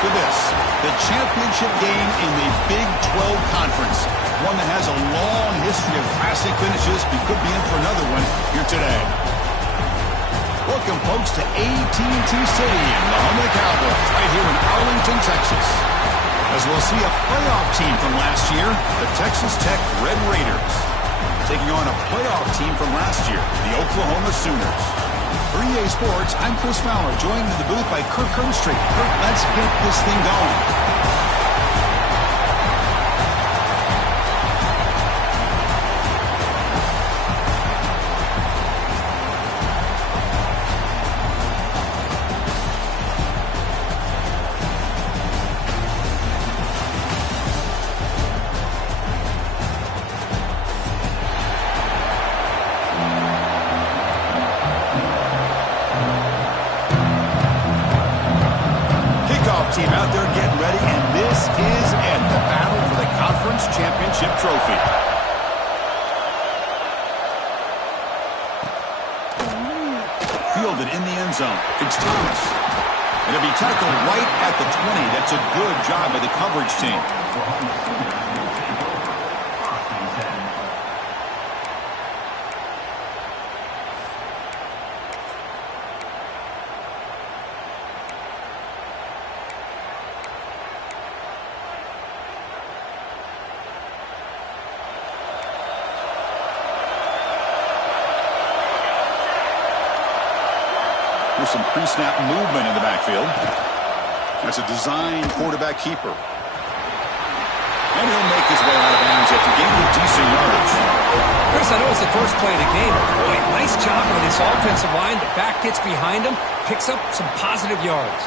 for this, the championship game in the Big 12 Conference, one that has a long history of classic finishes. We could be in for another one here today. Welcome, folks, to AT&T Stadium, the home of the Cowboys, right here in Arlington, Texas. As we'll see a playoff team from last year, the Texas Tech Red Raiders, taking on a playoff team from last year, the Oklahoma Sooners. For EA Sports, I'm Chris Fowler, joined in the booth by Kirk Herbstreit. Kirk, let's get this thing going. Team out there getting ready, and this is it, the battle for the conference championship trophy. Fielded in the end zone. It's Thomas. It'll be tackled right at the 20. That's a good job by the coverage team. There's some pre-snap movement in the backfield. That's a designed quarterback keeper. And he'll make his way out of bounds after gaining decent yardage. Chris, I know it's the first play of the game. Boy, nice job on this offensive line. The back gets behind him, picks up some positive yards.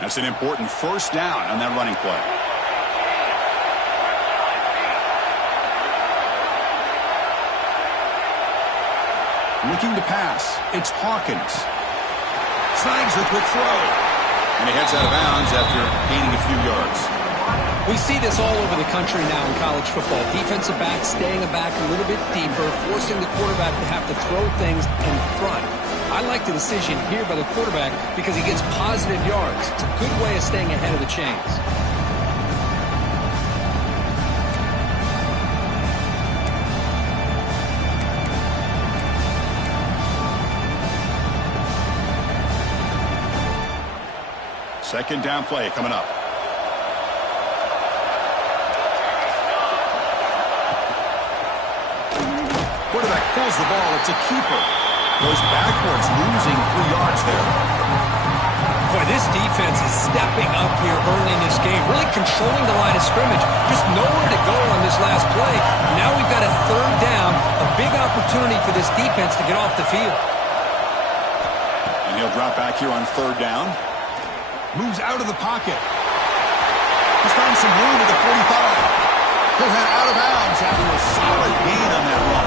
That's an important first down on that running play. Looking to pass. It's Hawkins. Snags the quick throw. And he heads out of bounds after gaining a few yards. We see this all over the country now in college football. Defensive backs staying back a little bit deeper, forcing the quarterback to have to throw things in front. I like the decision here by the quarterback because he gets positive yards. It's a good way of staying ahead of the chains. Second down play coming up. Quarterback pulls the ball. It's a keeper. Goes backwards, losing 3 yards there. Boy, this defense is stepping up here early in this game, really controlling the line of scrimmage. Just nowhere to go on this last play. Now we've got a third down, a big opportunity for this defense to get off the field. And he'll drop back here on third down. Moves out of the pocket. He's found some room at the 45. He'll head out of bounds after a solid gain on that run.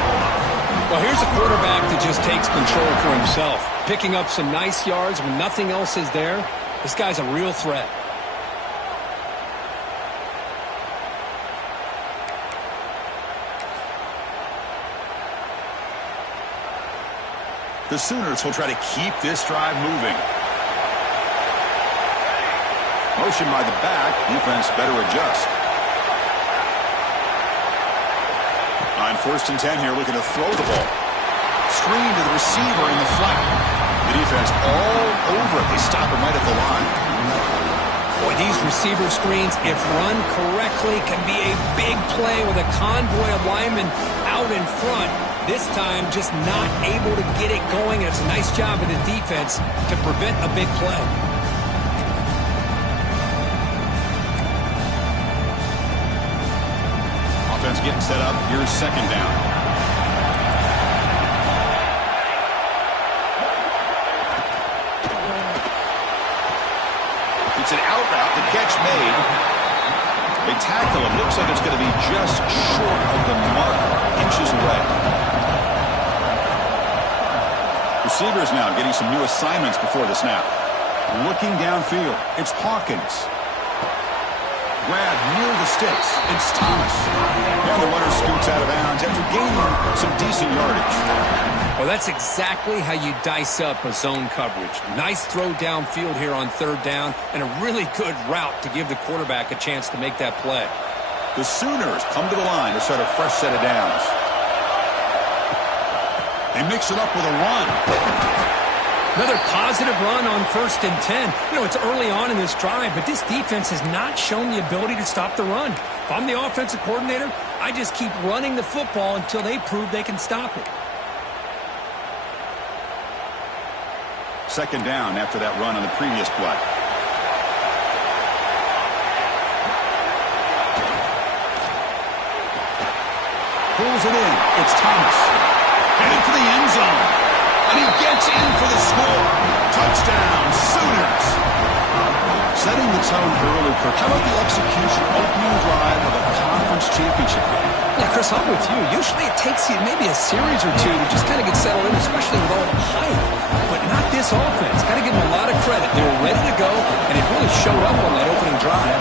Well, here's a quarterback that just takes control for himself, picking up some nice yards when nothing else is there. This guy's a real threat. The Sooners will try to keep this drive moving. Motion by the back. Defense better adjust. On 1st and 10 here, looking to throw the ball. Screen to the receiver in the flat. The defense all over it. They stop him right at the line. Boy, these receiver screens, if run correctly, can be a big play with a convoy of linemen out in front. This time, just not able to get it going. It's a nice job of the defense to prevent a big play. Offense getting set up. Here's second down. It's an out route. The catch made. They tackle him. Looks like it's going to be just short of the mark. Inches away. Receivers now getting some new assignments before the snap. Looking downfield, it's Hawkins. Grab near the sticks, it's Thomas. And the runner scoots out of bounds after gaining some decent yardage. Well, that's exactly how you dice up a zone coverage. Nice throw downfield here on third down, and a really good route to give the quarterback a chance to make that play. The Sooners come to the line to start a fresh set of downs. They mix it up with a run. Another positive run on 1st and 10. You know, it's early on in this drive, but this defense has not shown the ability to stop the run. If I'm the offensive coordinator, I just keep running the football until they prove they can stop it. Second down after that run on the previous play. Pulls it in. It's Thomas. Headed for the end zone. And he gets in for the score. Touchdown, Sooners. Setting the tone early, Kirk. How about the execution opening drive of a conference championship game? Yeah, Chris, I'm with you. Usually it takes you maybe a series or two to just kind of get settled in, especially with all the hype. But not this offense. Got to give them a lot of credit. They were ready to go, and it really showed up on that opening drive.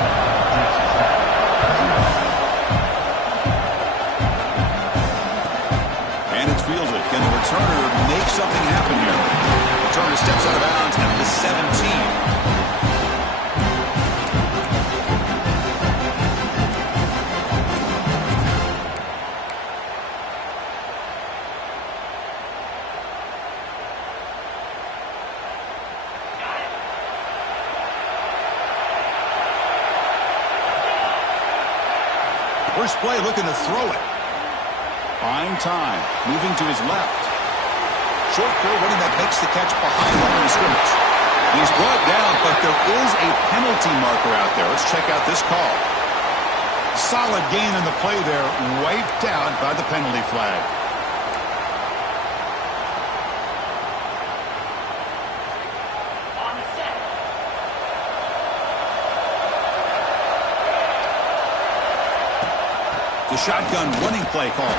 And it's fielded. Can the returner make something happen here? Returner steps out of bounds at the 17. First play looking to throw it. Buying time. Moving to his left. Short throw running that makes the catch behind the line of scrimmage. He's brought down, but there is a penalty marker out there. Let's check out this call. Solid gain in the play there. Wiped out by the penalty flag. The shotgun running play call.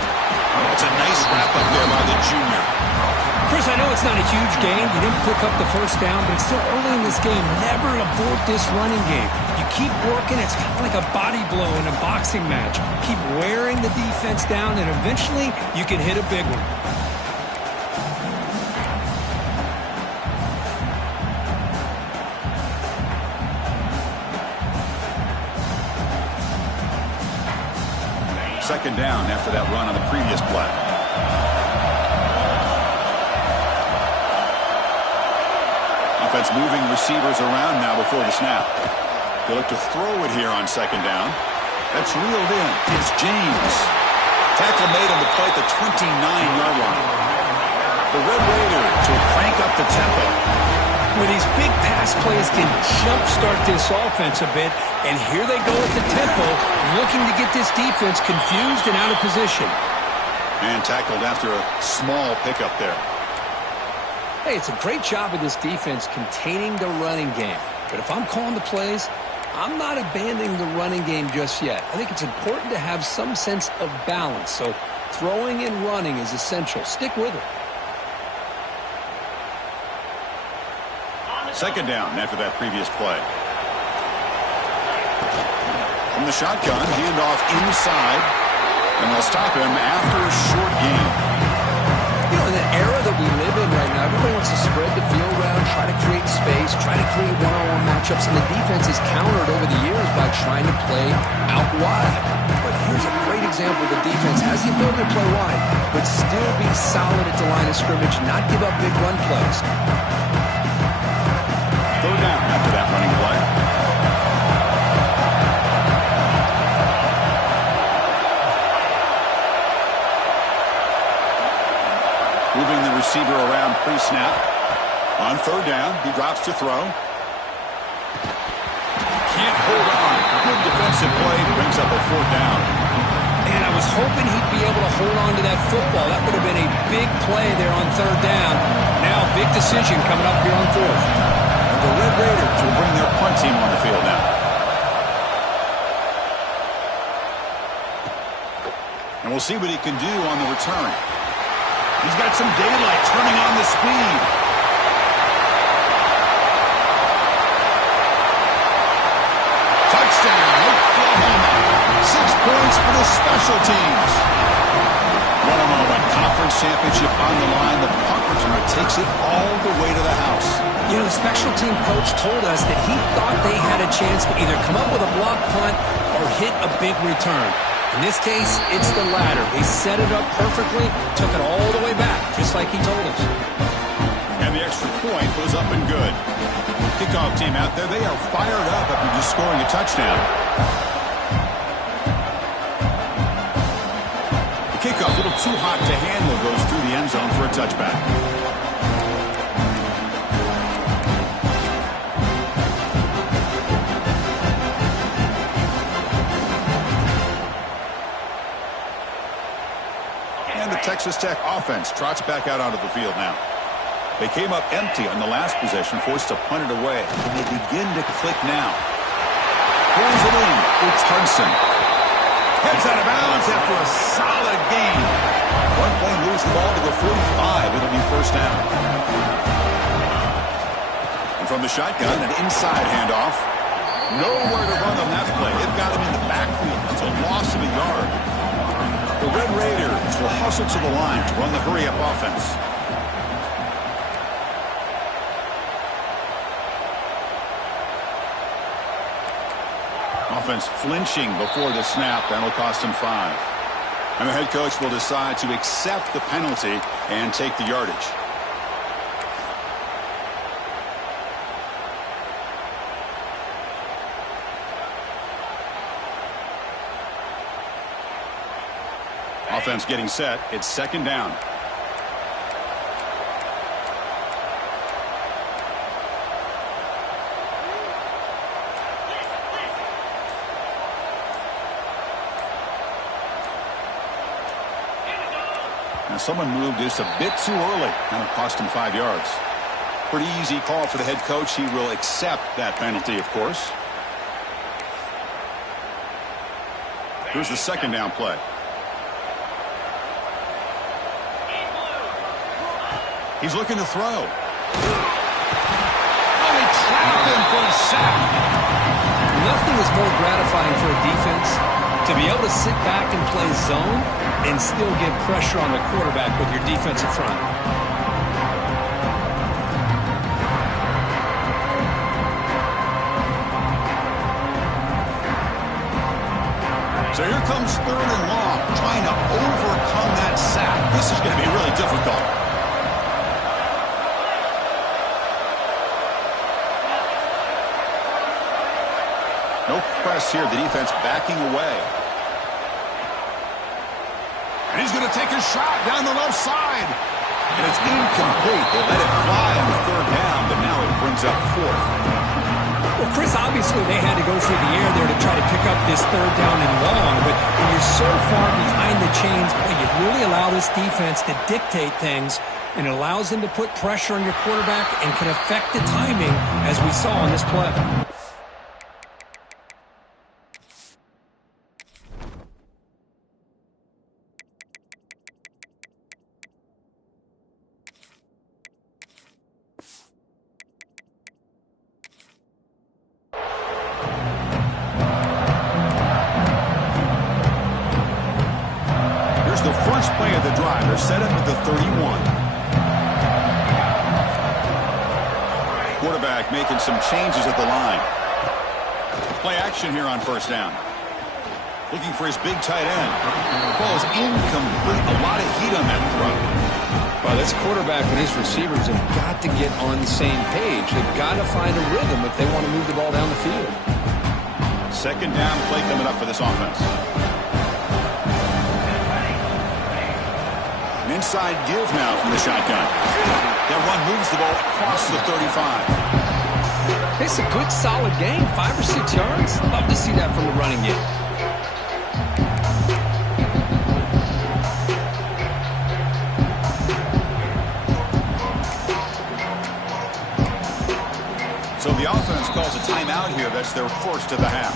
It's a nice wrap-up there by the junior. Chris, I know it's not a huge game. You didn't pick up the first down, but it's still early in this game. Never abort this running game. You keep working. It's kind of like a body blow in a boxing match. Keep wearing the defense down, and eventually you can hit a big one. Second down after that run on the previous play. Offense moving receivers around now before the snap. They look to throw it here on second down. That's reeled in. It's James. Tackle made on the play at the 29-yard line. The Red Raiders will crank up the tempo. Where these big pass plays can jumpstart this offense a bit, and here they go at the tempo, looking to get this defense confused and out of position. And tackled after a small pickup there. Hey, it's a great job of this defense containing the running game. But if I'm calling the plays, I'm not abandoning the running game just yet. I think it's important to have some sense of balance. So throwing and running is essential. Stick with it. Second down after that previous play. From the shotgun, handoff inside. And they'll stop him after a short gain. You know, in the era that we live in right now, everybody wants to spread the field around, try to create space, try to create one-on-one matchups, and the defense is countered over the years by trying to play out wide. But here's a great example. The defense has the ability to play wide, but still be solid at the line of scrimmage, not give up big run plays. Third down after that running play. Moving the receiver around pre-snap. On third down, he drops to throw. Can't hold on. Good defensive play. Brings up a fourth down. And I was hoping he'd be able to hold on to that football. That would have been a big play there on third down. Now, big decision coming up here on fourth. And the Red Raiders will bring their punt team on the field now. And we'll see what he can do on the return. He's got some daylight turning on the speed. points for the special teams. What a moment. Conference championship on the line. The punt returner takes it all the way to the house. You know, the special team coach told us that he thought they had a chance to either come up with a block punt or hit a big return. In this case, it's the latter. They set it up perfectly, took it all the way back, just like he told us. And the extra point was up and good. Kickoff team out there, they are fired up after just scoring a touchdown. The kickoff, a little too hot to handle, goes through the end zone for a touchback. And the Texas Tech offense trots back out onto the field now. They came up empty on the last possession, forced to punt it away. And they begin to click now. Pulls it in. It's Hudson. Heads out of bounds after a solid gain. One play moves the ball to the 45. It'll be first down. And from the shotgun, an inside handoff. Nowhere to run on that play. They've got him in the backfield. It's a loss of a yard. The Red Raiders will hustle to the line to run the hurry-up offense. Offense flinching before the snap. That'll cost him 5. And the head coach will decide to accept the penalty and take the yardage. Offense getting set. It's second down. Now someone moved just a bit too early. That'll cost him 5 yards. Pretty easy call for the head coach. He will accept that penalty, of course. Here's the second down play. He's looking to throw. Oh, he trapped him for a sack. Nothing is more gratifying for a defense to be able to sit back and play zone and still get pressure on the quarterback with your defensive front. So here comes third and long, trying to overcome that sack. This is going to be really difficult. No press here. The defense backing away. And he's going to take a shot down the left side. And it's incomplete. They let it fly on the third down, but now it brings up fourth. Well, Chris, obviously they had to go through the air there to try to pick up this third down and long. But when you're so far behind the chains, boy, you really allow this defense to dictate things. And it allows them to put pressure on your quarterback and can affect the timing, as we saw on this play. The first play of the drive. They're set up at the 31. Quarterback making some changes at the line. Play action here on first down. Looking for his big tight end. The ball is incomplete. A lot of heat on that throw. Well, this quarterback and his receivers have got to get on the same page. They've got to find a rhythm if they want to move the ball down the field. Second down play coming up for this offense. Inside give now from the shotgun. That run moves the ball across the 35. It's a good, solid game. 5 or 6 yards. Love to see that from the running game. So the offense calls a timeout here. That's their first of the half.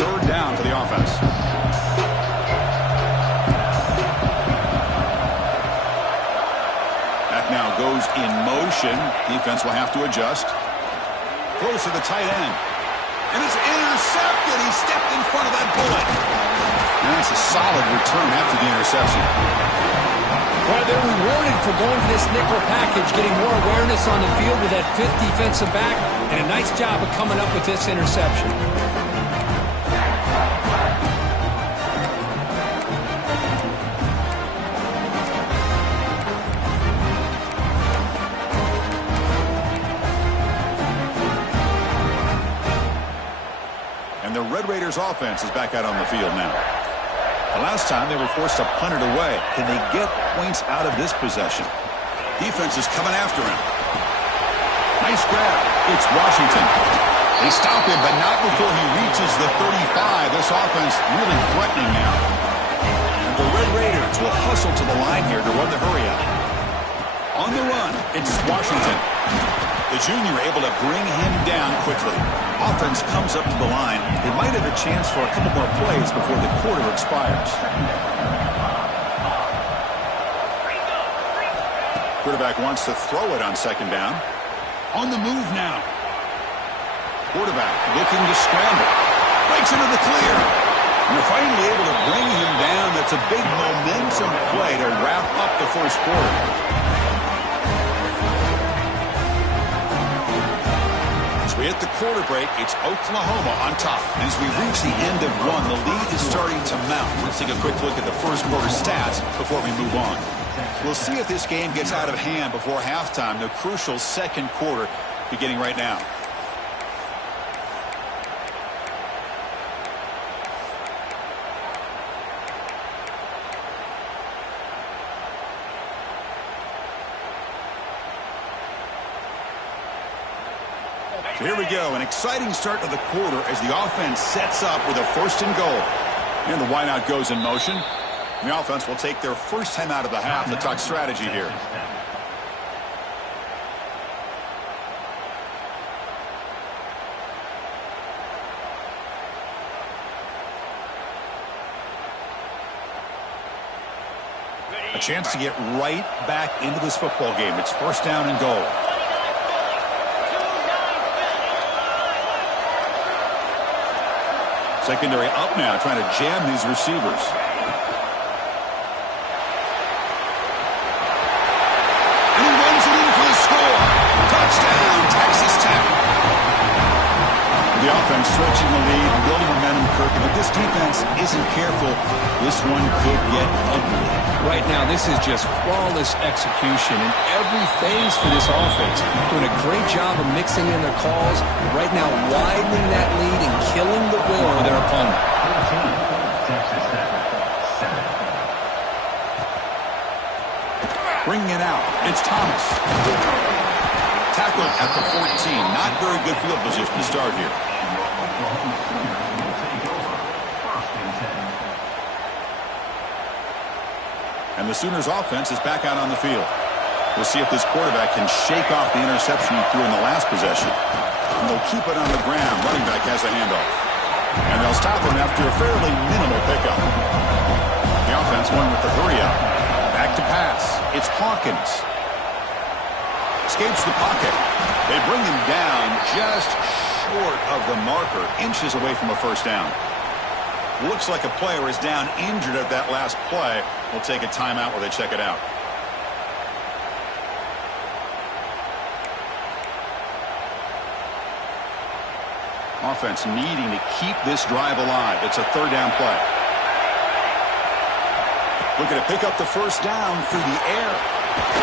Third down for the offense. That now goes in motion. Defense will have to adjust. Throws to the tight end. And it's intercepted. He stepped in front of that bullet. And that's a solid return after the interception. Well, they're rewarded for going to this nickel package, getting more awareness on the field with that fifth defensive back, and a nice job of coming up with this interception. And the Red Raiders offense is back out on the field now. The last time they were forced to punt it away. Can they get points out of this possession? Defense is coming after him. Nice grab. It's Washington. They stop him, but not before he reaches the 35. This offense really threatening now. And the Red Raiders will hustle to the line here to run the hurry up. On the run, it's Washington. The junior able to bring him down quickly. Offense comes up to the line. They might have a chance for a couple more plays before the quarter expires. Quarterback wants to throw it on second down. On the move now. Quarterback looking to scramble. Breaks into the clear. And they're finally able to bring him down. That's a big momentum play to wrap up the first quarter. We hit the quarter break. It's Oklahoma on top. As we reach the end of one, the lead is starting to mount. Let's take a quick look at the first quarter stats before we move on. We'll see if this game gets out of hand before halftime. The crucial second quarter beginning right now. Here we go, an exciting start to the quarter as the offense sets up with a first and goal. And the wideout goes in motion. The offense will take their first time out of the half to talk strategy here. A chance to get right back into this football game. It's first down and goal. Secondary up now, trying to jam these receivers. And he runs it in for the score. Touchdown, Texas Tech. The offense stretching the lead, building momentum, Kirk. But this defense isn't careful. This one could get ugly. Right now, this is just flawless execution in every phase for this offense. Doing a great job of mixing in their calls. Right now, widening that lead and killing the will of their opponent. Bringing it out. It's Thomas. Tackled at the 14. Not very good field position to start here. And the Sooners offense is back out on the field. We'll see if this quarterback can shake off the interception he threw in the last possession. And they'll keep it on the ground. Running back has the handoff. And they'll stop him after a fairly minimal pickup. The offense won with the hurry up. Back to pass. It's Hawkins. Escapes the pocket. They bring him down just short of the marker. Inches away from a first down. Looks like a player is down injured at that last play. We'll take a timeout where they check it out. Offense needing to keep this drive alive. It's a third down play. Looking to pick up the first down through the air.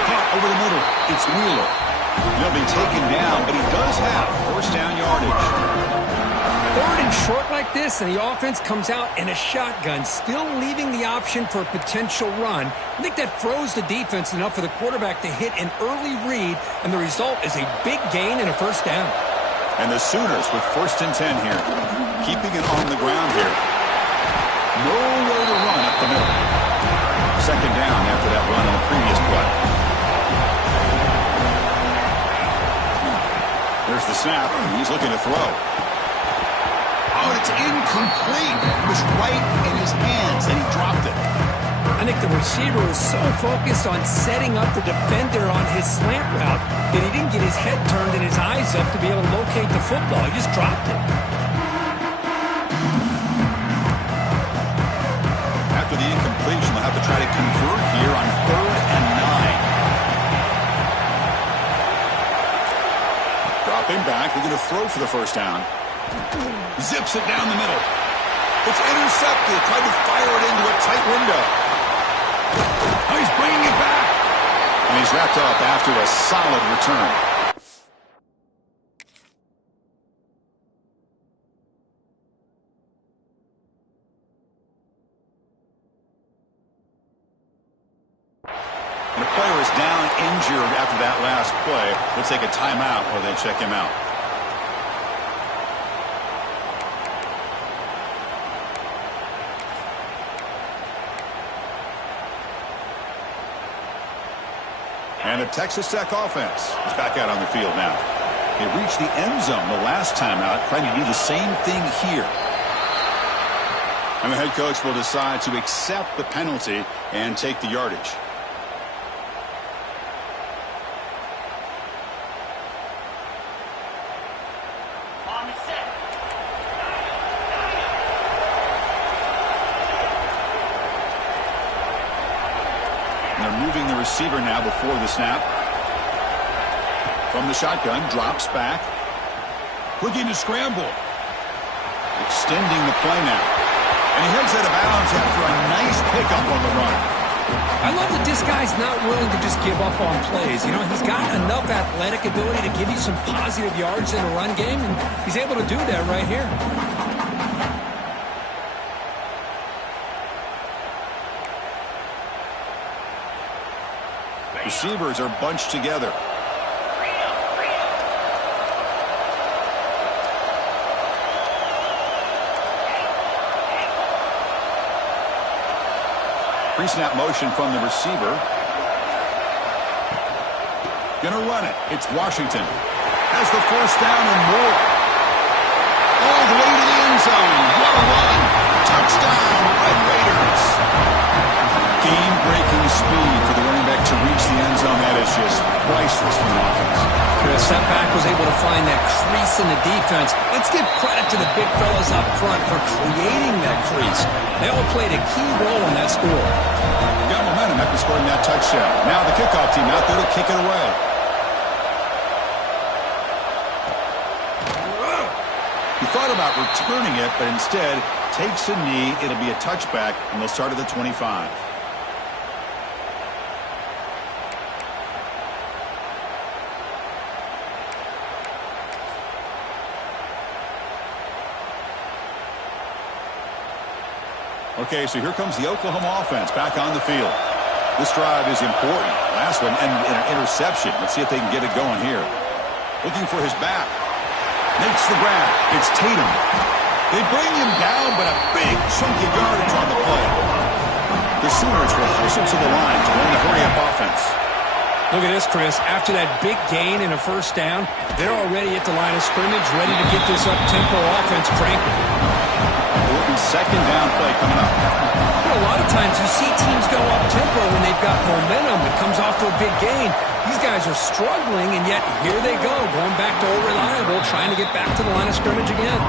Caught over the middle. It's Wheeler. He'll be taken down, but he does have first down yardage. Third and short like this, and the offense comes out in a shotgun, still leaving the option for a potential run. I think that froze the defense enough for the quarterback to hit an early read, and the result is a big gain and a first down. And the Sooners with first and 10 here. Keeping it on the ground here. Nowhere to run up the middle. Second down after that run on the previous play. There's the snap. He's looking to throw. Oh, it's incomplete. It was right in his hands, and he dropped it. I think the receiver was so focused on setting up the defender on his slant route that he didn't get his head turned and his eyes up to be able to locate the football. He just dropped it. After the incompletion, they'll have to try to convert here on 3rd and 9. Dropping back, we're going to throw for the first down. Zips it down the middle. It's intercepted. Tried to fire it into a tight window. Oh, he's bringing it back. And he's wrapped up after a solid return. And the player is down injured after that last play. We'll take a timeout while they check him out. And the Texas Tech offense is back out on the field now. They reached the end zone the last time out, trying to do the same thing here. And the head coach will decide to accept the penalty and take the yardage. Moving the receiver now before the snap. From the shotgun, drops back. Looking to scramble. Extending the play now. And he heads out of bounds after a nice pickup on the run. I love that this guy's not willing to just give up on plays. You know, he's got enough athletic ability to give you some positive yards in a run game, and he's able to do that right here. Receivers are bunched together. Pre-snap motion from the receiver. Gonna run it. It's Washington. Has the first down and more. All the way to the end zone. What a run. Touchdown, Red Raiders. Game-breaking speed for the running back to reach the end zone. That is just priceless for an offense. Chris, that back was able to find that crease in the defense. Let's give credit to the big fellas up front for creating that crease. They all played a key role in that score. Got momentum after scoring that touchdown. Now the kickoff team out there to kick it away. He thought about returning it, but instead takes a knee. It'll be a touchback, and they'll start at the 25. Okay, so here comes the Oklahoma offense back on the field. This drive is important. Last one, and an interception. Let's see if they can get it going here. Looking for his back. Makes the grab. It's Tatum. They bring him down, but a big chunk of yardage on the play. The Sooners will hustle to the line to win the hurry-up offense. Look at this, Chris. After that big gain and a first down, they're already at the line of scrimmage, ready to get this up-tempo offense cranking. Second down play coming up. Well, a lot of times you see teams go up-tempo when they've got momentum. It comes off to a big gain. These guys are struggling, and yet here they go, going back to old reliable, trying to get back to the line of scrimmage again.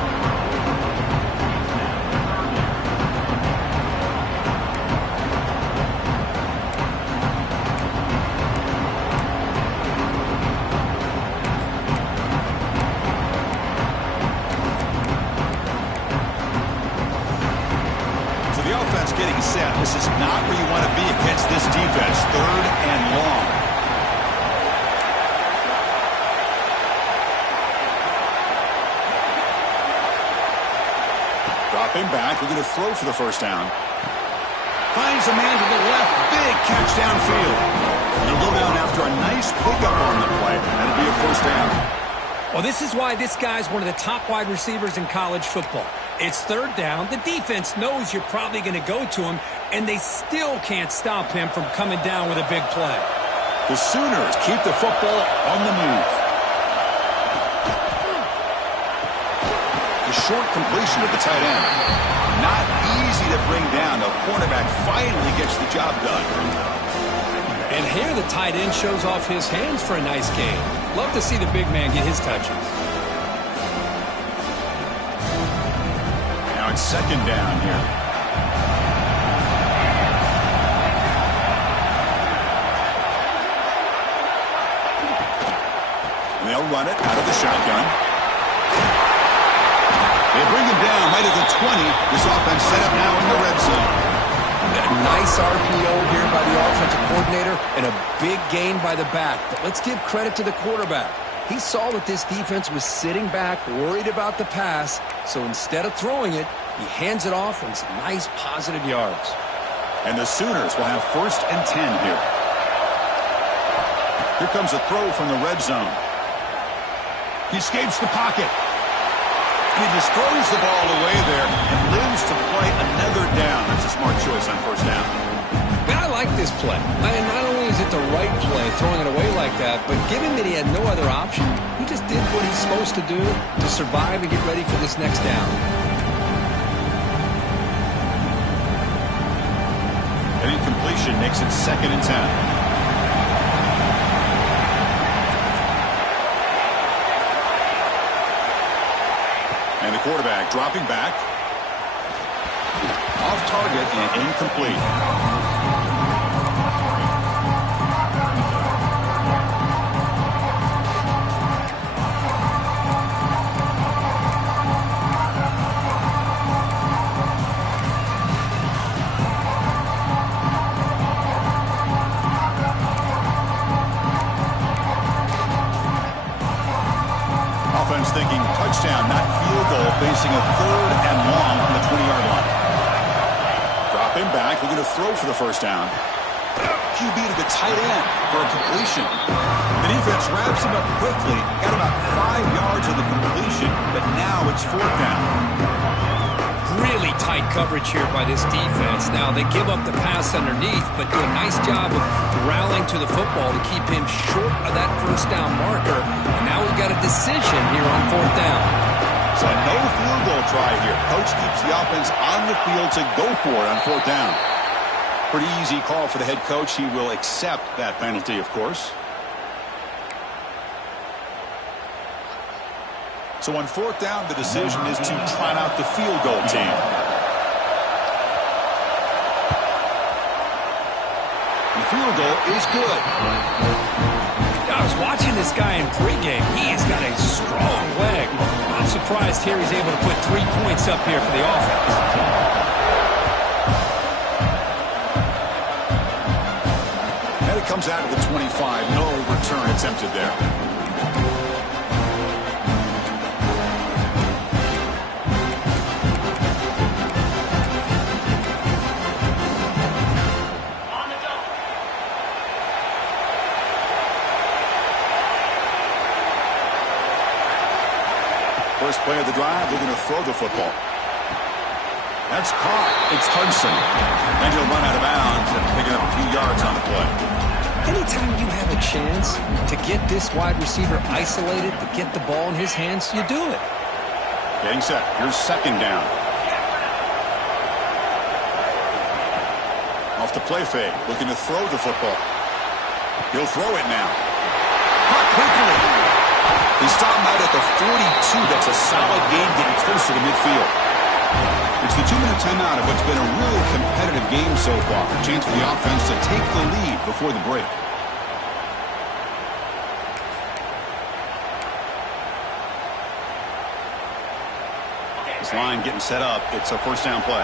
Getting set. This is not where you want to be against this defense. 3rd and long. Dropping back. We're going to throw for the first down. Finds a man to the left. Big catch downfield. He'll go down after a nice pickup on the play. That'll be a first down. Well, this is why this guy's one of the top wide receivers in college football. It's 3rd down. The defense knows you're probably going to go to him, and they still can't stop him from coming down with a big play. The Sooners keep the football on the move. A short completion to the tight end. Not easy to bring down. The cornerback finally gets the job done. And here the tight end shows off his hands for a nice game. Love to see the big man get his touches. Now it's second down here. And they'll run it out of the shotgun. They bring him down right at the 20. This offense set up now in the red zone. A nice RPO here by the offensive coordinator and a big gain by the back. But let's give credit to the quarterback. He saw that this defense was sitting back, worried about the pass. So instead of throwing it, he hands it off and some nice positive yards. And the Sooners will have 1st and 10 here. Here comes a throw from the red zone. He escapes the pocket. He just throws the ball away there and lives to play another down. That's a smart choice on 1st down. I like this play. And not only is it the right play, throwing it away like that, but given that he had no other option, he just did what he's supposed to do to survive and get ready for this next down. An incompletion makes it 2nd and 10. And the quarterback dropping back. Off target and incomplete. Offense thinking touchdown, not field goal, facing a 3rd and long on the 20-yard line. Drop him back, looking to throw for the 1st down. QB to the tight end for a completion. The defense wraps him up quickly, got about 5 yards of the completion, but now it's 4th down. Really tight coverage here by this defense. Now, they give up the pass underneath, but do a nice job of rallying to the football to keep him short of that 1st down marker. And now we've got a decision here on 4th down. So no field goal try here. Coach keeps the offense on the field to go for it on 4th down. Pretty easy call for the head coach. He will accept that penalty, of course. So on 4th down, the decision is to trot out the field goal team. The field goal is good. I was watching this guy in pregame. He has got a strong leg. I'm surprised here he's able to put 3 points up here for the offense. And it comes out of the 25. No return attempted there. First play of the drive, they're going to throw the football. That's caught. It's Hudson. And he'll run out of bounds and pick up a few yards on the play. Anytime you have a chance to get this wide receiver isolated, to get the ball in his hands, you do it. Getting set. Here's 2nd down. Off the play fake. Looking to throw the football. He'll throw it now. Caught quickly. He stopped him out at the 42. That's a solid gain getting closer to midfield. It's the 2-minute timeout of what's been a really competitive game so far. A chance for the offense to take the lead before the break. This line getting set up. It's a 1st down play.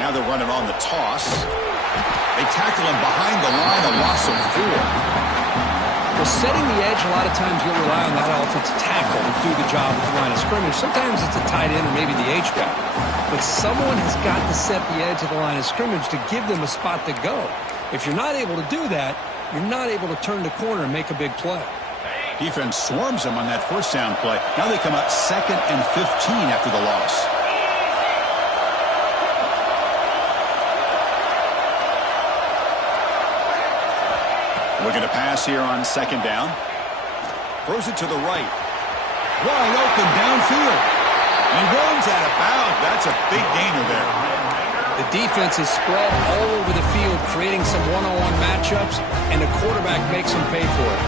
Now they're running on the toss. They tackle him behind the line, a loss of 4. Well, setting the edge, a lot of times you'll rely on that offensive tackle to do the job at the line of scrimmage. Sometimes it's a tight end or maybe the H-back. But someone has got to set the edge of the line of scrimmage to give them a spot to go. If you're not able to do that, you're not able to turn the corner and make a big play. Defense swarms them on that 1st down play. Now they come up 2nd and 15 after the loss. Looking to pass here on second down. Throws it to the right. Wide open downfield. And he runs out of bounds. That's a big gainer there. The defense is spread all over the field, creating some one-on-one matchups, and the quarterback makes them pay for it.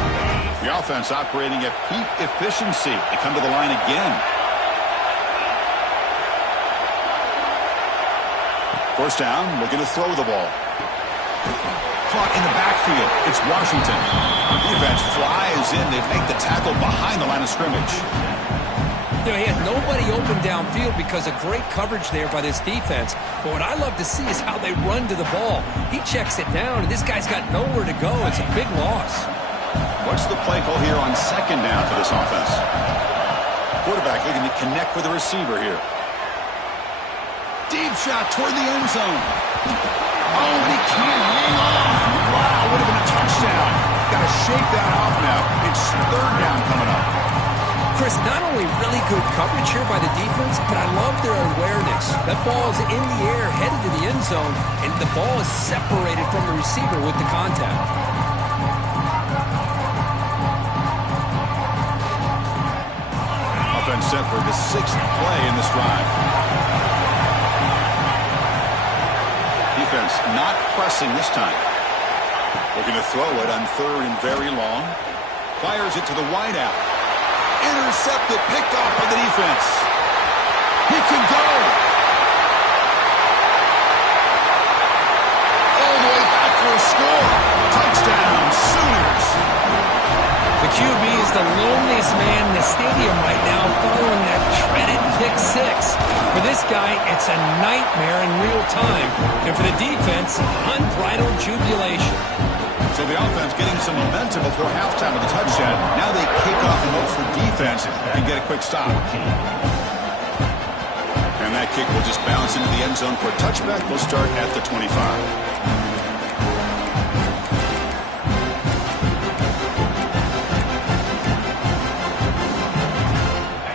The offense operating at peak efficiency. They come to the line again. First down, looking to throw the ball. Caught in the backfield. It's Washington. Defense flies in. They make the tackle behind the line of scrimmage. You know, he had nobody open downfield because of great coverage there by this defense. But what I love to see is how they run to the ball. He checks it down, and this guy's got nowhere to go. It's a big loss. What's the play call here on second down for this offense? Quarterback looking to connect with the receiver here. Deep shot toward the end zone. Oh, and he can't hang on. Wow, would have been a touchdown. Got to shake that off now. It's third down coming up. Chris, not only really good coverage here by the defense, but I love their awareness. That ball is in the air, headed to the end zone, and the ball is separated from the receiver with the contact. Offense set for the sixth play in this drive. Defense not pressing this time. Looking to throw it on third and very long. Fires it to the wideout. Intercepted, picked off by the defense. He can go. All the way back for a score. Touchdown, Sooners. The QB is the loneliest man in the stadium right now following that dreaded pick six. For this guy, it's a nightmare in real time. And for the defense, unbridled jubilation. So the offense getting some momentum before halftime with a touchdown. Now they kick off and hope for defense and get a quick stop. And that kick will just bounce into the end zone for a touchback. We'll start at the 25.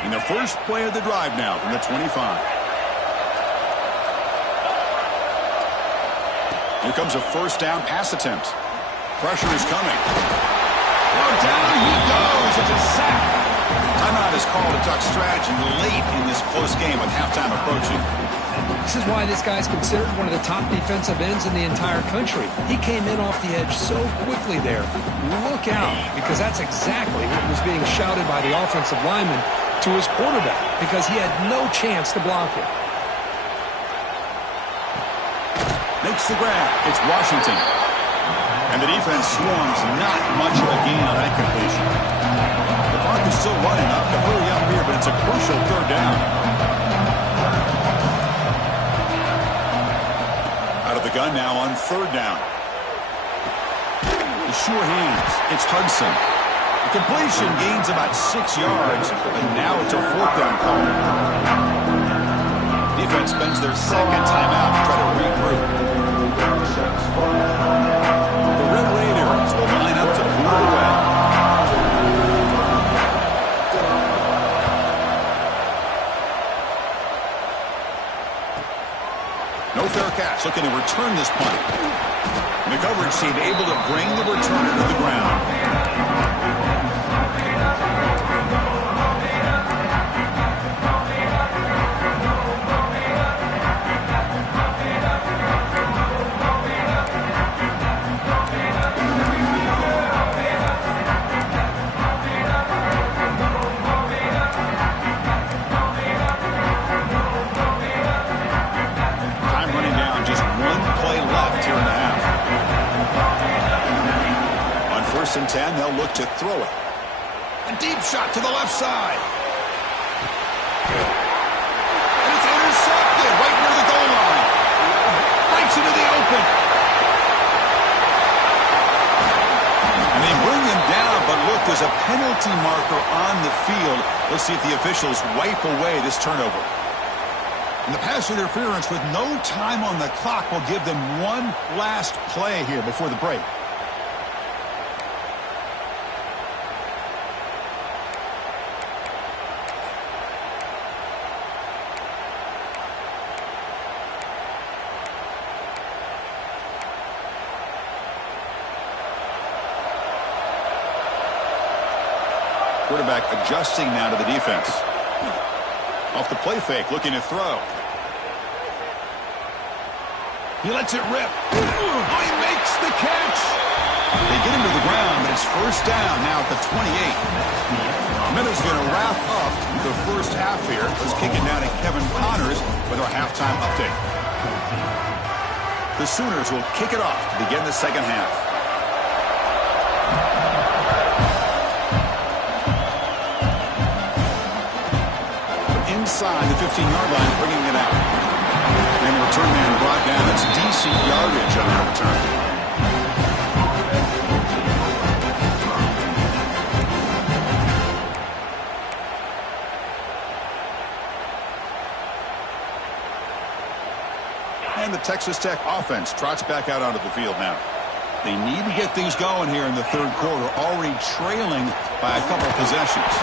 And the first play of the drive now from the 25. Here comes a first down pass attempt. Pressure is coming. Oh, down he goes. It's a sack. Timeout is called to talk strategy late in this close game with halftime approaching. This is why this guy's considered one of the top defensive ends in the entire country. He came in off the edge so quickly there. Look out, because that's exactly what was being shouted by the offensive lineman to his quarterback, because he had no chance to block it. Makes the grab. It's Washington. And the defense swarms not much of a gain on that completion. The clock is still running up to hurry up here, but it's a crucial third down. Out of the gun now on third down. The sure hands. It's Hudson. The completion gains about 6 yards, but now it's a fourth down call. Defense spends their second timeout to try to regroup. Will line up to pull it away. No fair catch. Looking to return this punt. And the coverage team able to bring the returner to the ground. First and 10, they'll look to throw it. A deep shot to the left side. And it's intercepted right near the goal line. Breaks into the open. And they bring him down, but look, there's a penalty marker on the field. Let's see if the officials wipe away this turnover. And the pass interference with no time on the clock will give them one last play here before the break. Quarterback adjusting now to the defense. Off the play fake, looking to throw. He lets it rip. Oh, he makes the catch. They get him to the ground, but it's first down now at the 28. Minutes going to wrap up the first half here. Let's kick it now to Kevin Connors with our halftime update. The Sooners will kick it off to begin the second half. Inside the 15-yard line, bringing it out. And the return man brought down. It's decent yardage on that return. And the Texas Tech offense trots back out onto the field now. They need to get things going here in the third quarter, already trailing by a couple possessions.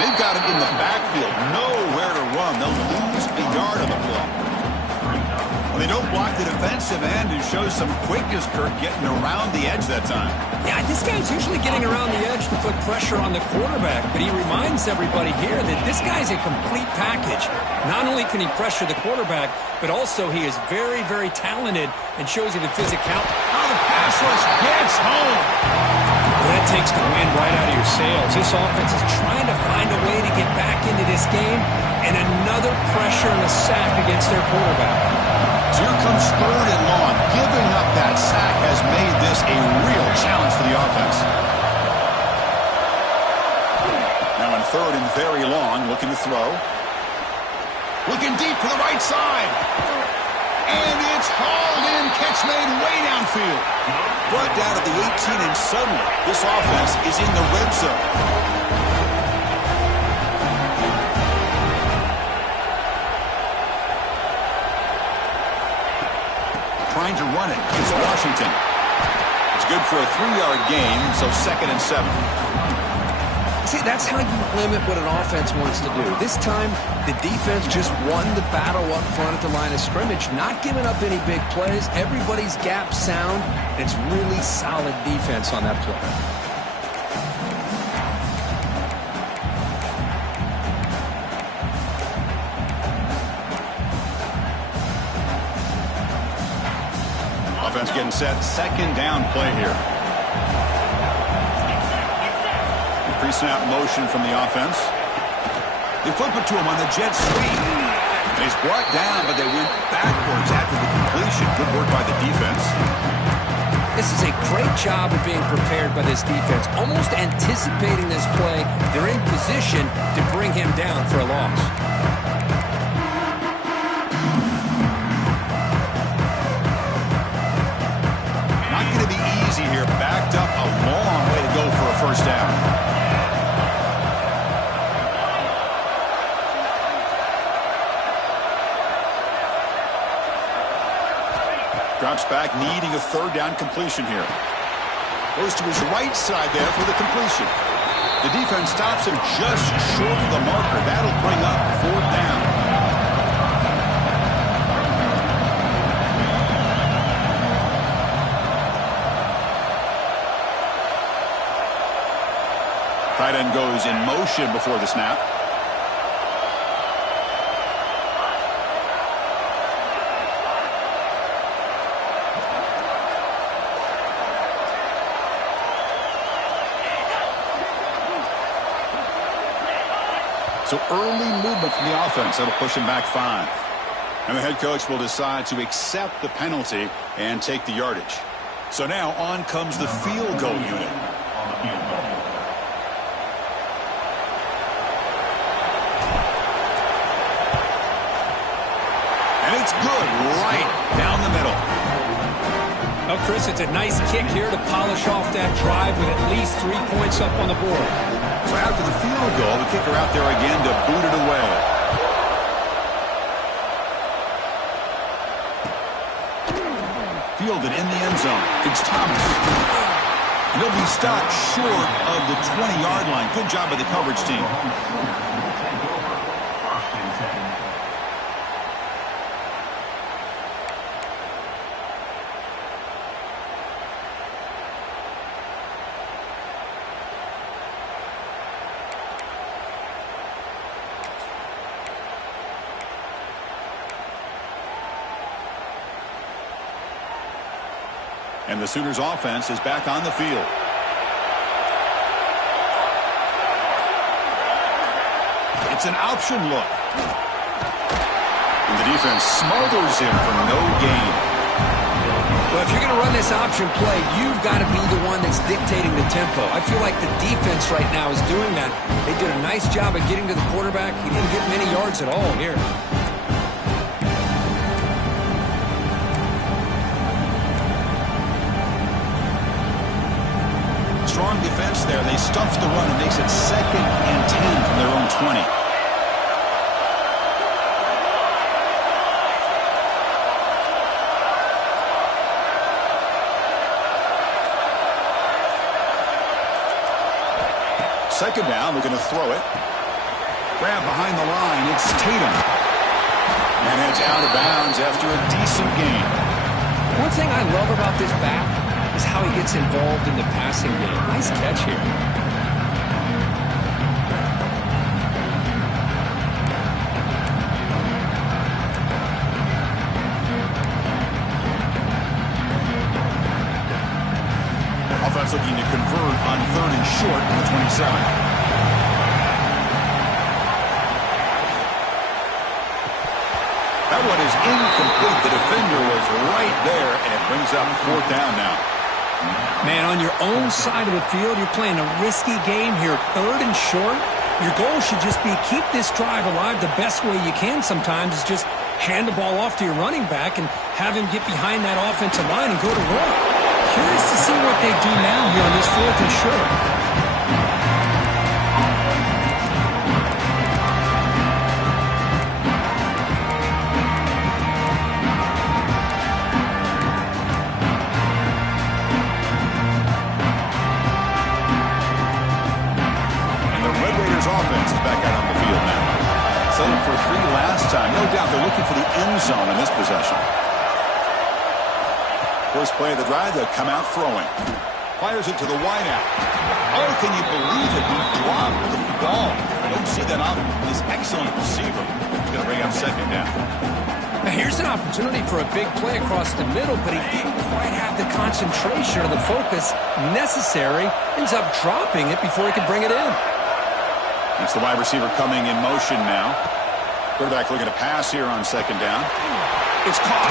They've got him in the backfield, nowhere to run. They'll lose a yard on the play. Well, they don't block the defensive end and show some quickness, Kirk, getting around the edge that time. Yeah, this guy's usually getting around the edge to put pressure on the quarterback, but he reminds everybody here that this guy's a complete package. Not only can he pressure the quarterback, but also he is very, very talented and shows you the physicality. Oh, the pass rush gets home. Well, that takes the wind right out of your sails. This offense is trying to find a way to get back into this game, and another pressure and a sack against their quarterback. So here comes third and long. Giving up that sack has made this a real challenge for the offense. Now in third and very long, looking to throw. Looking deep for the right side. And it's hauled in. Catch made way downfield. Brought down at the 18, and suddenly this offense is in the red zone. Trying to run it. It's Washington. It's good for a 3-yard gain, so 2nd and 7. See, that's how you limit what an offense wants to do. This time, the defense just won the battle up front at the line of scrimmage, not giving up any big plays. Everybody's gap sound. It's really solid defense on that play. Offense getting set. Second down play here. Pre-snap motion from the offense. They flip it to him on the jet sweep. And he's brought down, but they went backwards after the completion. Good work by the defense. This is a great job of being prepared by this defense. Almost anticipating this play, they're in position to bring him down for a loss. Here, backed up a long way to go for a first down. Drops back, needing a third down completion here. Goes to his right side there for the completion. The defense stops him just short of the marker. That'll bring up fourth down. Tight end goes in motion before the snap. So early movement from the offense. That'll push him back 5. And the head coach will decide to accept the penalty and take the yardage. So now on comes the field goal unit. It's good right down the middle. Oh, Chris, it's a nice kick here to polish off that drive with at least 3 points up on the board. So after the field goal, the kicker out there again to boot it away. Fielded in the end zone. It's Thomas. He'll be stopped short of the 20-yard line. Good job by the coverage team. And the Sooners offense is back on the field. It's an option look. And the defense smothers him for no gain. Well, if you're going to run this option play, you've got to be the one that's dictating the tempo. I feel like the defense right now is doing that. They did a nice job of getting to the quarterback. He didn't get many yards at all here. Strong defense there. They stuff the run and makes it 2nd and 10 from their own 20. Second down, they're going to throw it. Grab behind the line, it's Tatum. And it's out of bounds after a decent gain. One thing I love about this back is how he gets involved in the passing game. Nice catch here. Offense looking to convert on 3rd and short in the 27. That one is incomplete. The defender was right there, and it brings up 4th down now. Man, on your own side of the field, you're playing a risky game here. 3rd and short. Your goal should just be keep this drive alive the best way you can sometimes is just hand the ball off to your running back and have him get behind that offensive line and go to work. Curious to see what they do now here on this 4th and short. And the Red Raiders offense is back out on the field now. Settled for 3 last time. No doubt they're looking for the end zone in this possession. First play of the drive, they'll come out throwing. Fires it to the wideout. Oh, can you believe it? He dropped the ball. I don't see that often. This excellent receiver is going to bring up 2nd down. Now here's an opportunity for a big play across the middle, but he didn't quite have the concentration or the focus necessary. Ends up dropping it before he could bring it in. That's the wide receiver coming in motion now. Quarterback looking to pass here on 2nd down. It's caught.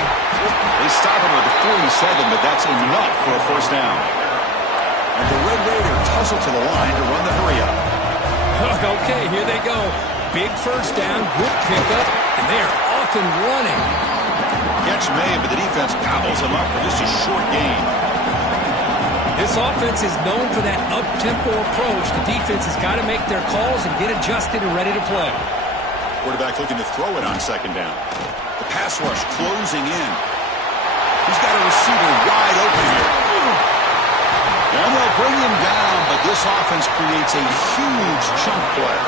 They stop him at the 47, but that's enough for a 1st down. And the Red Raiders tussle to the line to run the hurry-up. Okay, here they go. Big 1st down, good pickup, and they are off and running. Catch made, but the defense gobbles him up for just a short gain. This offense is known for that up-tempo approach. The defense has got to make their calls and get adjusted and ready to play. Quarterback looking to throw it on 2nd down. The pass rush closing in. He's got a receiver wide open here. And they'll bring him down, but this offense creates a huge chunk play.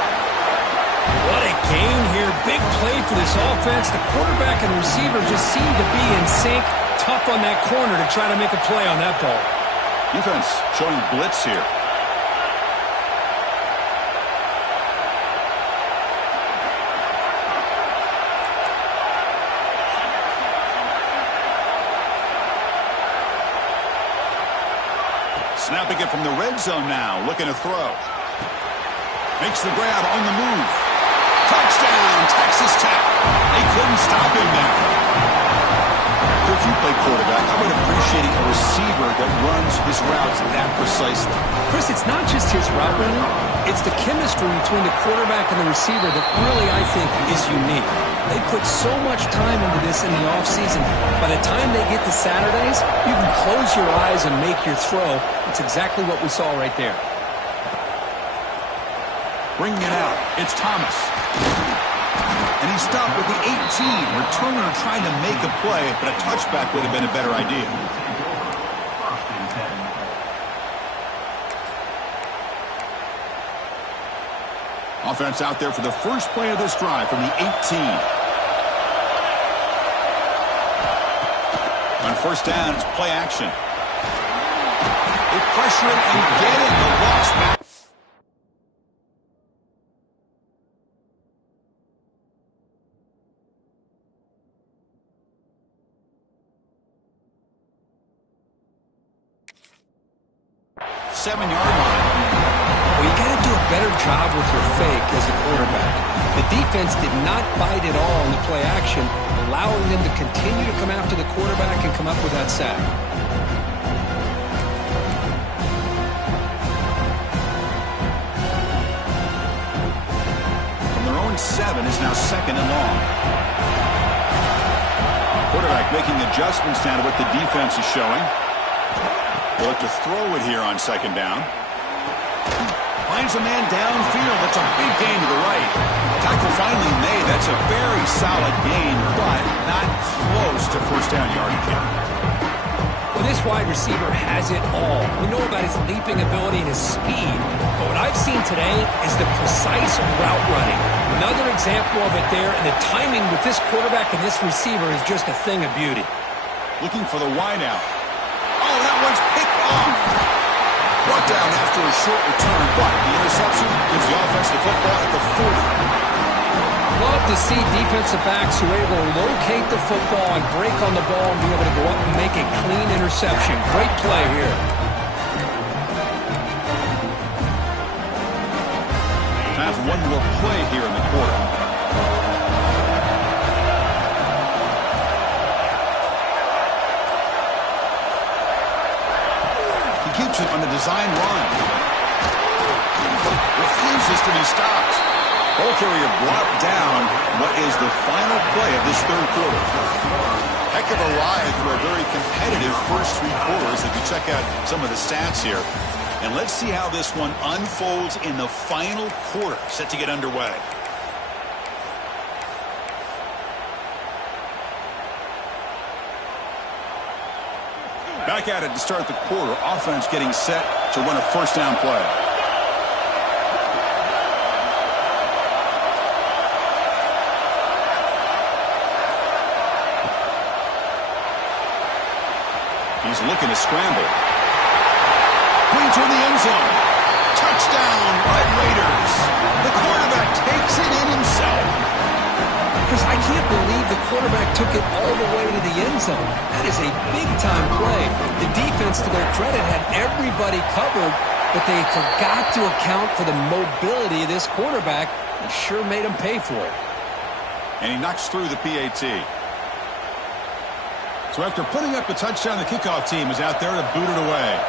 What a game here. Big play for this offense. The quarterback and receiver just seem to be in sync. Tough on that corner to try to make a play on that ball. Defense showing blitz here. Snapping it from the red zone now, looking to throw. Makes the grab on the move. Touchdown, Texas Tech. They couldn't stop him there. If you play quarterback, I would appreciate a receiver that runs his routes that precisely. Chris, it's not just his route running. It's the chemistry between the quarterback and the receiver that really, I think, is unique. They put so much time into this in the offseason. By the time they get to Saturdays, you can close your eyes and make your throw. It's exactly what we saw right there. Bringing it out, it's Thomas. And he stopped with the 18. Returner trying to make a play, but a touchback would have been a better idea. Offense out there for the first play of this drive from the 18. On 1st down, it's play action. They pressure him and get it. The loss back. 7-yard line. Well, you got to do a better job with your fake as the quarterback. The defense did not bite at all in the play action, allowing them to continue to come after the quarterback and come up with that sack. From their own 7 is now second and long. Quarterback making adjustments now to what the defense is showing. They'll look to throw it here on second down. Finds a man downfield. That's a big gain to the right. Tackle finally made. That's a very solid gain, but not close to first down yardage yet. Well, this wide receiver has it all. We know about his leaping ability and his speed, but what I've seen today is the precise route running. Another example of it there, and the timing with this quarterback and this receiver is just a thing of beauty. Looking for the wideout. Oh, that one's picked off. Brought down after a short return, but the interception gives the offense the football at the 40. Love to see defensive backs who are able to locate the football and break on the ball and be able to go up and make a clean interception. Great play here. Time for one more play here in the quarter. Keeps it on the design run. Refuses to be stopped. Ball carrier brought down what is the final play of this third quarter. Heck of a ride through a very competitive first 3 quarters if you check out some of the stats here. And let's see how this one unfolds in the final quarter set to get underway. Back at it to start the quarter. Offense getting set to run a first down play. He's looking to scramble. Brings her in the end zone. Touchdown, Red Raiders. The quarterback takes it in himself. Because I can't believe the quarterback took it all the way to the end zone. That is a big-time play. The defense, to their credit, had everybody covered, but they forgot to account for the mobility of this quarterback and sure made him pay for it. And he knocks through the PAT. So after putting up a touchdown, the kickoff team is out there to boot it away.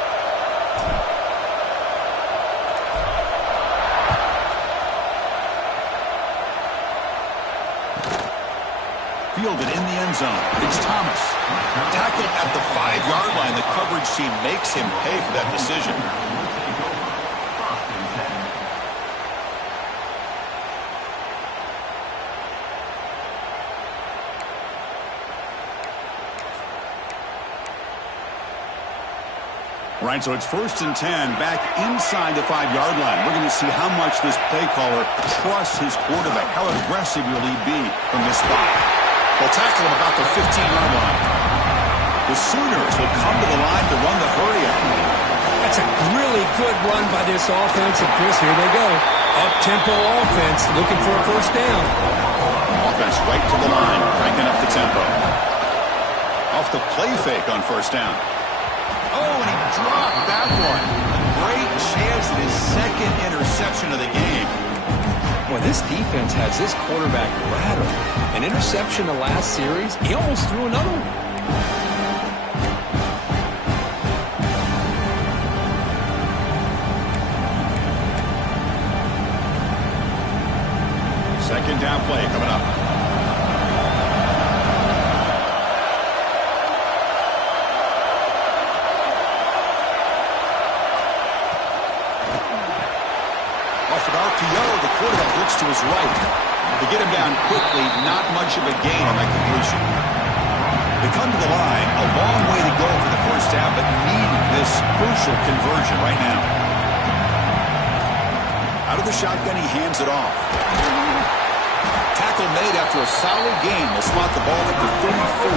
Fielded in the end zone. It's Thomas. Tackled at the 5-yard line. The coverage team makes him pay for that decision. All right, so it's 1st and 10 back inside the 5-yard line. We're going to see how much this play caller trusts his quarterback. How aggressive will he be from this spot? They'll tackle him about the 15-yard line. The Sooners will come to the line to run the hurry-up. That's a really good run by this offense. And Chris, here they go. Up-tempo offense looking for a first down. Offense right to the line, cranking up the tempo. Off the play fake on first down. Oh, and he dropped that one. A great chance at his second interception of the game. Boy, this defense has this quarterback rattled. An interception the last series, he almost threw another one. Second down play coming up. Off an RPO, the quarterback looks to his right. To get him down quickly, not much of a gain on that completion. They come to the line, a long way to go for the first down, but need this crucial conversion right now. Out of the shotgun, he hands it off. Tackle made after a solid gain. Will slot the ball at the 34.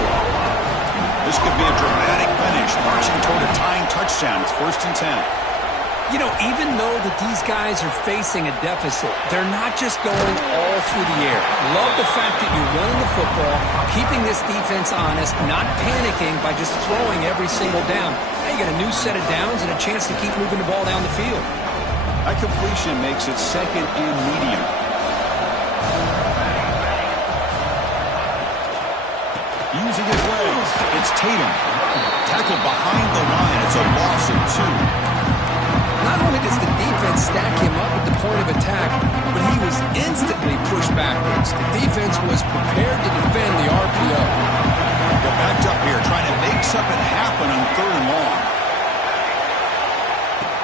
This could be a dramatic finish, marching toward a tying touchdown. It's 1st and 10. You know, even though that these guys are facing a deficit, they're not just going all through the air. Love the fact that you're running the football, keeping this defense honest, not panicking by just throwing every single down. Now you got a new set of downs and a chance to keep moving the ball down the field. That completion makes it second and medium. Using his legs, it's Tatum. Tackled behind the line. It's a loss of 2. Not only does the defense stack him up at the point of attack, but he was instantly pushed backwards. The defense was prepared to defend the RPO. They're backed up here, trying to make something happen on 3rd and long.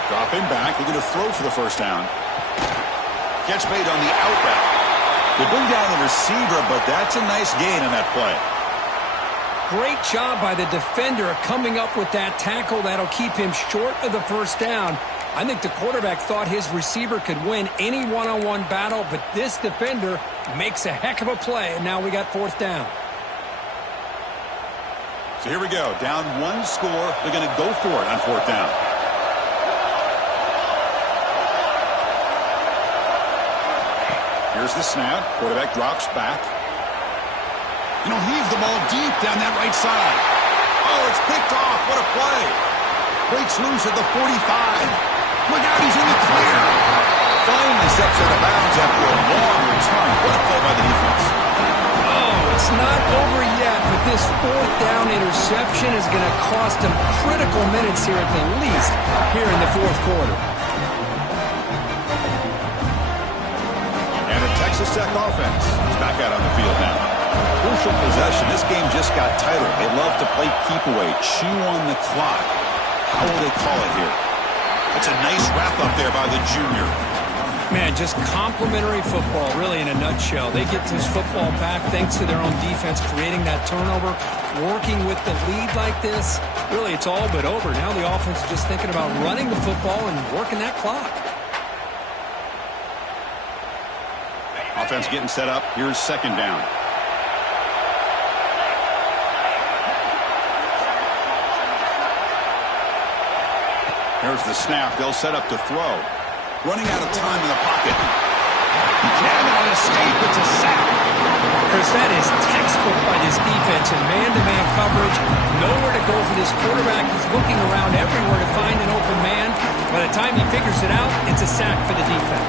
Dropping back, looking to throw for the first down. Catch made on the out route. They bring down the receiver, but that's a nice gain on that play. Great job by the defender coming up with that tackle. That'll keep him short of the first down. I think the quarterback thought his receiver could win any one-on-one battle, but this defender makes a heck of a play, and now we got 4th down. So here we go. Down 1 score. They're going to go for it on 4th down. Here's the snap. Quarterback drops back. You know, heaves the ball deep down that right side. Oh, it's picked off. What a play. Breaks loose at the 45. Look out, he's in the clear. Finally steps out of bounds after a long return. What a play by the defense. Oh, it's not over yet, but this 4th down interception is going to cost him critical minutes here at the least here in the 4th quarter. And the Texas Tech offense is back out on the field now. Crucial possession. This game just got tighter. They love to play keep away, chew on the clock. How will they call it here? It's a nice wrap up there by the junior. Man, just complimentary football, really, in a nutshell. They get this football back thanks to their own defense, creating that turnover, working with the lead like this. Really, it's all but over. Now the offense is just thinking about running the football and working that clock. Offense getting set up. Here's 2nd down. There's the snap. They'll set up to throw. Running out of time in the pocket. He cannot escape. It's a sack. Chris, that is textbook by this defense in man-to-man coverage. Nowhere to go for this quarterback. He's looking around everywhere to find an open man. By the time he figures it out, it's a sack for the defense.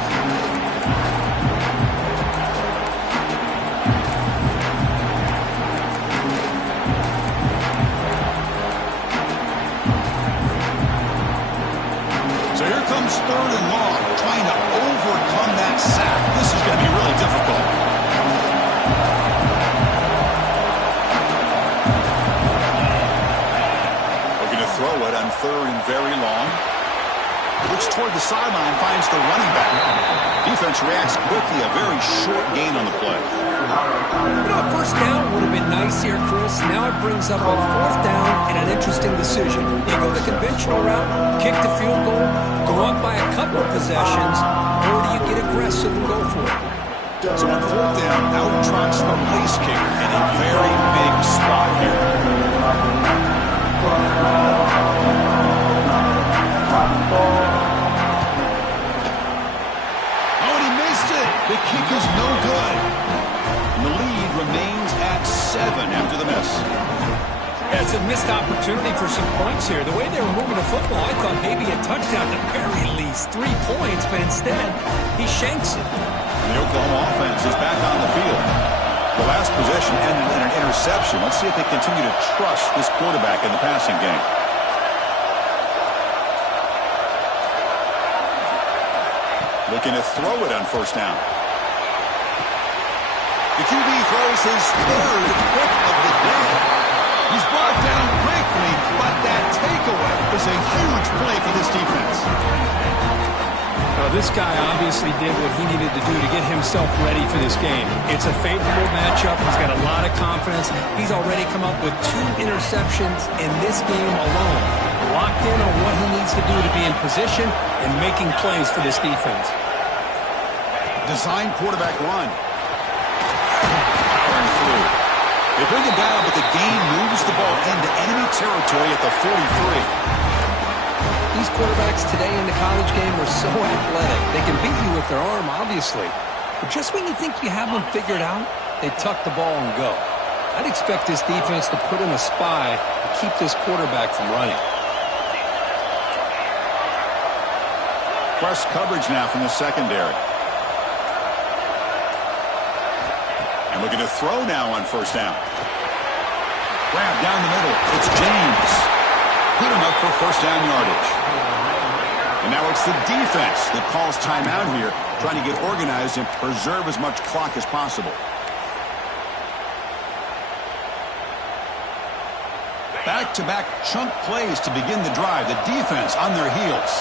Comes 3rd and long, trying to overcome that sack. This is going to be really difficult. Looking to throw it on 3rd and very long. Looks toward the sideline, finds the running back. Defense reacts quickly, a very short gain on the play. You know, 1st down would have been nice here, Chris. Now it brings up a 4th down and an interesting decision. You go the conventional route, kick the field goal, go up by a couple of possessions, or do you get aggressive and go for it? So on 4th down, out trots the place kicker in a very big spot here. Oh, and he missed it. The kick is no good. And the lead remains at 7 after the miss. That's a missed opportunity for some points here. The way they were moving the football, I thought maybe a touchdown at the very least, 3 points, but instead, he shanks it. And the Oklahoma offense is back on the field. The last possession ended in an interception. Let's see if they continue to trust this quarterback in the passing game. Looking to throw it on 1st down. The QB throws his 3rd pick of the day. He's brought down quickly, but that takeaway is a huge play for this defense. Well, this guy obviously did what he needed to do to get himself ready for this game. It's a favorable matchup. He's got a lot of confidence. He's already come up with 2 interceptions in this game alone. Locked in on what he needs to do to be in position and making plays for this defense. Design quarterback run. Powering through. They bring him down, but the game moves the ball into enemy territory at the 43. These quarterbacks today in the college game are so athletic. They can beat you with their arm, obviously. But just when you think you have them figured out, they tuck the ball and go. I'd expect this defense to put in a spy to keep this quarterback from running. Press coverage now from the secondary. And looking to throw now on first down. Grab down the middle. It's James. Good enough for first down yardage. And now it's the defense that calls timeout here, trying to get organized and preserve as much clock as possible. Back-to-back chunk plays to begin the drive. The defense on their heels.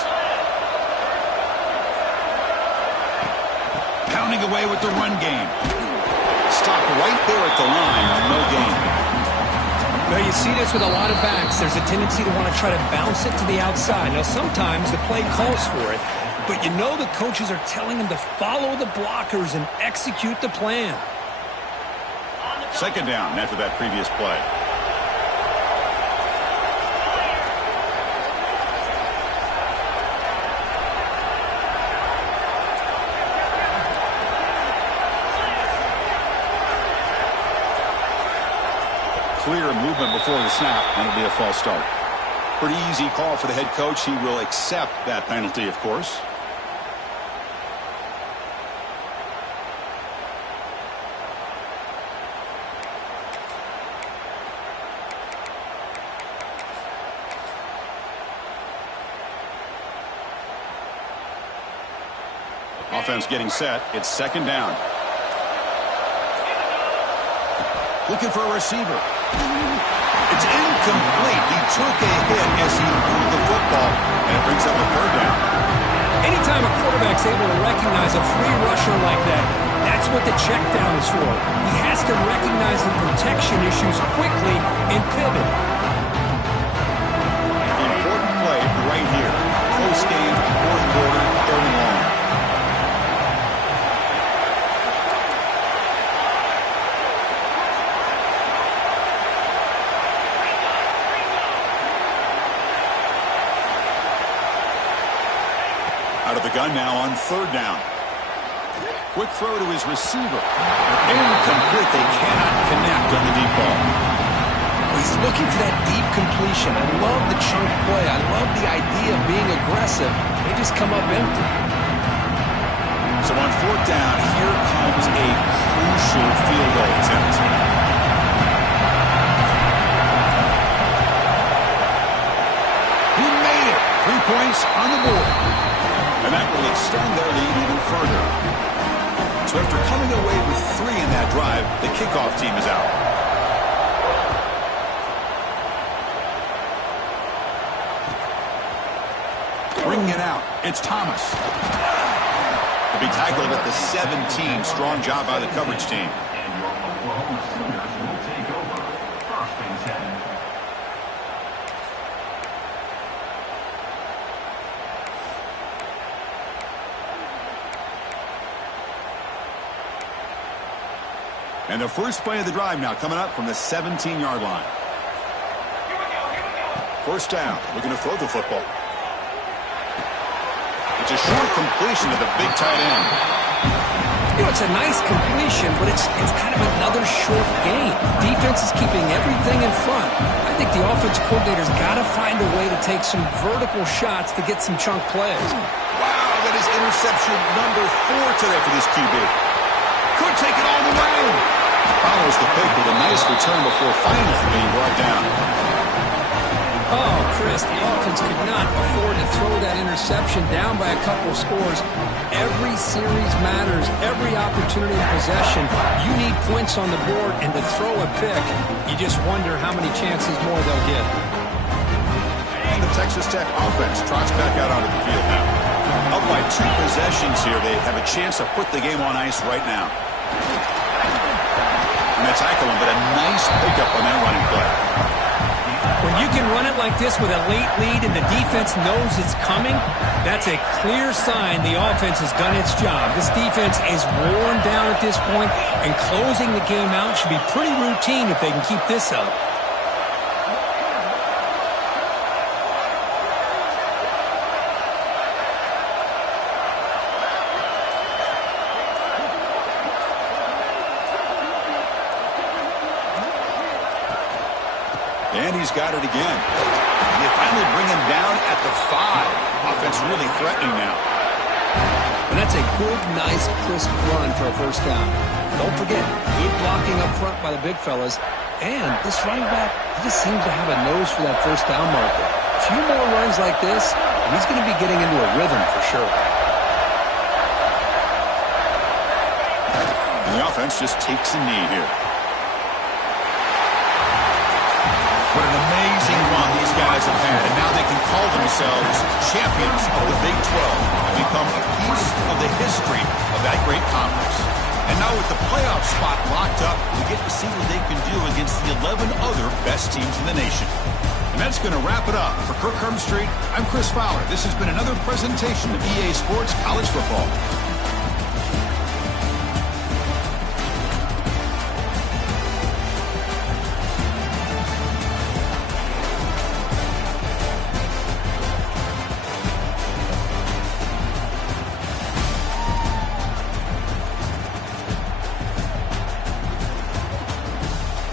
Pounding away with the run game. Stopped right there at the line. No gain. Well, you see this with a lot of backs. There's a tendency to want to try to bounce it to the outside. Now, sometimes the play calls for it, but you know the coaches are telling them to follow the blockers and execute the plan. Second down after that previous play. Clear movement before the snap, and it'll be a false start. Pretty easy call for the head coach. He will accept that penalty, of course. Offense getting set. It's second down. Looking for a receiver. It's incomplete. He took a hit as he moved the football, and it brings up a third down. Anytime a quarterback's able to recognize a free rusher like that, that's what the check down is for. He has to recognize the protection issues quickly and pivot. Important play right here. Close game, fourth quarter, third and long. Out of the gun now on third down. Quick throw to his receiver. Incomplete. They cannot connect on the deep ball. He's looking for that deep completion. I love the chunk play. I love the idea of being aggressive. They just come up empty. So on fourth down, here comes a crucial field goal attempt. He made it. 3 points on the board. And that will extend their lead even further. So after coming away with 3 in that drive, the kickoff team is out. Bringing it out, it's Thomas. To be tackled at the 17. Strong job by the coverage team. And the first play of the drive now coming up from the 17-yard line. First down. Looking to throw the football. It's a short completion to the big tight end. You know, it's a nice completion, but it's kind of another short game. Defense is keeping everything in front. I think the offensive coordinator's got to find a way to take some vertical shots to get some chunk plays. Wow, that is interception number 4 today for this QB. Could take it all the way. Follows the pick with a nice return before finally being brought down. Oh, Chris, the offense could not afford to throw that interception down by a couple of scores. Every series matters. Every opportunity in possession. You need points on the board, and to throw a pick, you just wonder how many chances more they'll get. And the Texas Tech offense trots back out onto the field now. Up by 2 possessions here. They have a chance to put the game on ice right now. And they tackle him, but a nice pickup on that running play. When you can run it like this with a late lead and the defense knows it's coming, that's a clear sign the offense has done its job. This defense is worn down at this point, and closing the game out should be pretty routine if they can keep this up. he's got it again. And they finally bring him down at the 5. Offense really threatening now. And that's a good, nice, crisp run for a first down. Don't forget, good blocking up front by the big fellas. And this running back, he just seems to have a nose for that first down marker. A few more runs like this, and he's going to be getting into a rhythm for sure. And the offense just takes a knee here. What an amazing run these guys have had, and now they can call themselves champions of the Big 12 and become a piece of the history of that great conference. And now with the playoff spot locked up, we get to see what they can do against the 11 other best teams in the nation. And that's going to wrap it up. For Kirk Herbstreit, I'm Chris Fowler. This has been another presentation of EA Sports College Football.